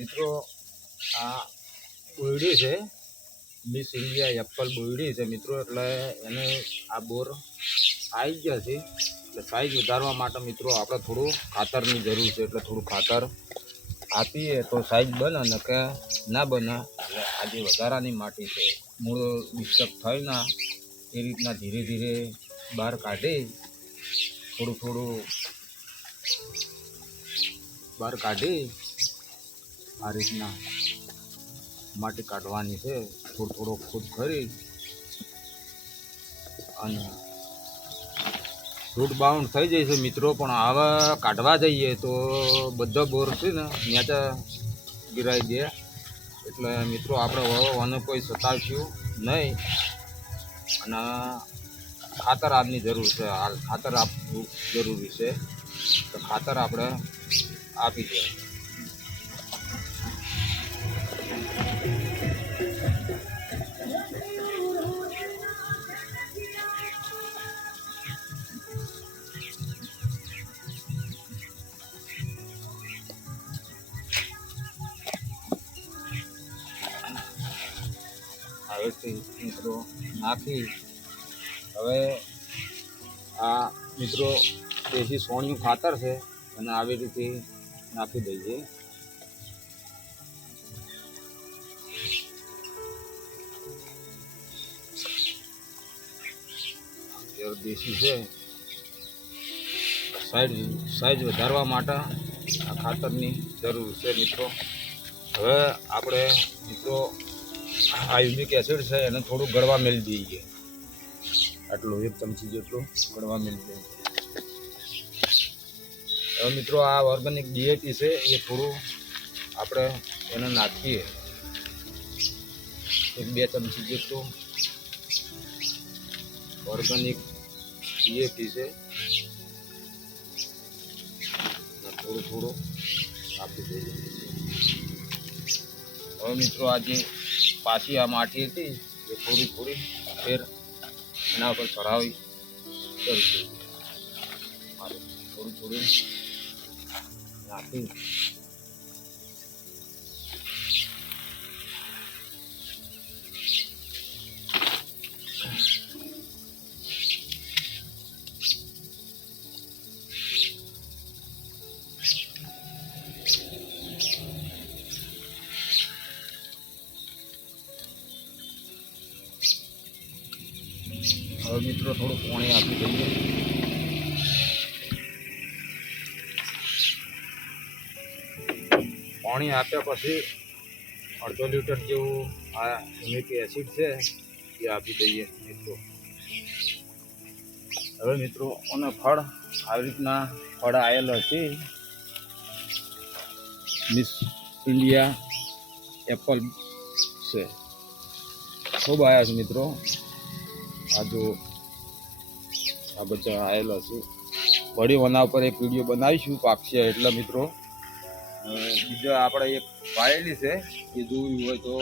મિત્રો, આ બોયડી છે. મિસ ઇન્ડિયા એપલ બોયડી છે મિત્રો, એટલે એને આ બોર આવી ગયા છે. એટલે સાઈઝ વધારવા માટે મિત્રો આપણે થોડું ખાતરની જરૂર છે, એટલે થોડું ખાતર આપીએ તો સાઈઝ બને ને કે ના બને, એટલે આજે વધારાની માટી છે. મૂળ ડિસ્ટર્બ થાય ના, એ રીતના ધીરે ધીરે બહાર કાઢી. થોડું થોડું બહાર કાઢી. આ રીતના માટી કાઢવાની છે. થોડો થોડો ખુદ કરી અને રૂટ બાઉન્ડ થઈ જાય છે મિત્રો, પણ આવા કાઢવા જઈએ તો બધા બોર છે ને ત્યાં ગિરાઈ દે. એટલે મિત્રો, આપણે વને કોઈ સતાવ્યું નહીં. અને ખાતર આપની જરૂર છે. હાલ ખાતર આપવું જરૂરી છે. તો ખાતર આપણે આપી દઈએ હવેથી મિત્રો નાખી. હવે આ મિત્રો દેશી સોણિયું ખાતર છે, અને આવી રીતે નાખી દઈએ. દેશી છે. સાઈઝ સાઈઝ વધારવા માટે આ ખાતરની જરૂર છે મિત્રો. હવે આપણે મિત્રો આ યુનિક એસિડ છે એને થોડું ગળવા મેળી દઈએ. આટલું એક ચમચી જેટલું ગળવા મેળી દઈએ. હવે મિત્રો આ ઓર્ગેનિક ડીએટી છે એ થોડું આપણે એને નાખીએ. એક બે ચમચી જેટલું ઓર્ગેનિક છે અને થોડું થોડું આપી દઈએ હવે મિત્રો આજે પાછી આ માટી હતી, એ થોડી થોડી ફેર એના ઉપર ચઢાવી. મારે થોડું થોડું નાખી. હવે મિત્રો, થોડું પાણી આપી દઈએ. પાણી આપ્યા પછી અડધો લીટર જેવું આ યુમિક એસિડ છે, એ આપી દઈએ મિત્રો. હવે મિત્રો અને ફળ આવી રીતના ફળ આવેલ હતી મિસ ઇન્ડિયા એપલ છે. ખૂબ આવ્યા છે મિત્રો. આ જો આ બધા આવેલા છે. વળી ઓના ઉપર એક વીડિયો બનાવીશું પાકશે એટલે મિત્રો. બીજો આપણે એક વાયેલી છે, એ જોયું હોય તો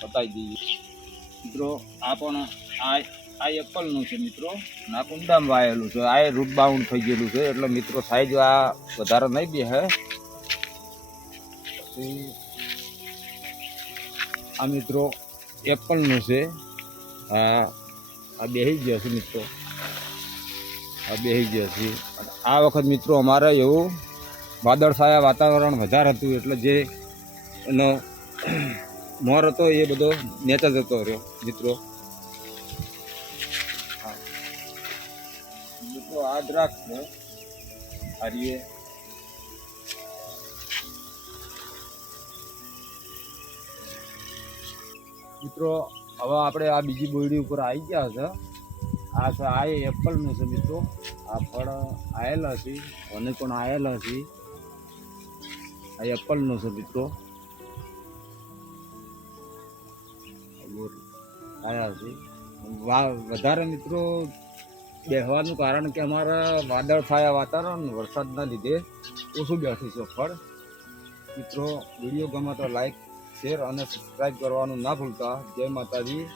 બતાવી દઈએ. મિત્રો, આ પણ આ આ એપલનું છે મિત્રો. ના કુંડામાં વાયેલું છે. આ રૂટ બાઉન્ડ થઈ ગયેલું છે. એટલે મિત્રો સાઈઝ આ વધારે નહીં બેસે પછી આ મિત્રો, એપલનું છે. આ આ બેસી ગયા છે મિત્રો. આ બેસી ગયા છે અને આ વખત મિત્રો અમારે એવું વાદળછાયા વાતાવરણ વધારે હતું એટલે જે એનો મોર હતો એ બધો નેચા જતો રહ્યો, મિત્રો. મિત્રો આ દ્રાક્ષ છે હારીએ. મિત્રો, હવે આપણે આ બીજી બોયડી ઉપર આવી ગયા છે આ આ એપલનું છે મિત્રો. આ ફળ આવેલા છે, અને પણ આવેલા છે. આ એપલનું છે મિત્રો. આવ્યા છે. વધારે મિત્રો બેસવાનું કારણ કે અમારા વાદળ છાયા વાતાવરણ વરસાદના લીધે ઓછું બેઠું છે ફળ? મિત્રો, વીડિયો ગમે તો લાઈક શેર અને સબસ્ક્રાઈબ કરવાનું ના ભૂલતા. જય માતાજી.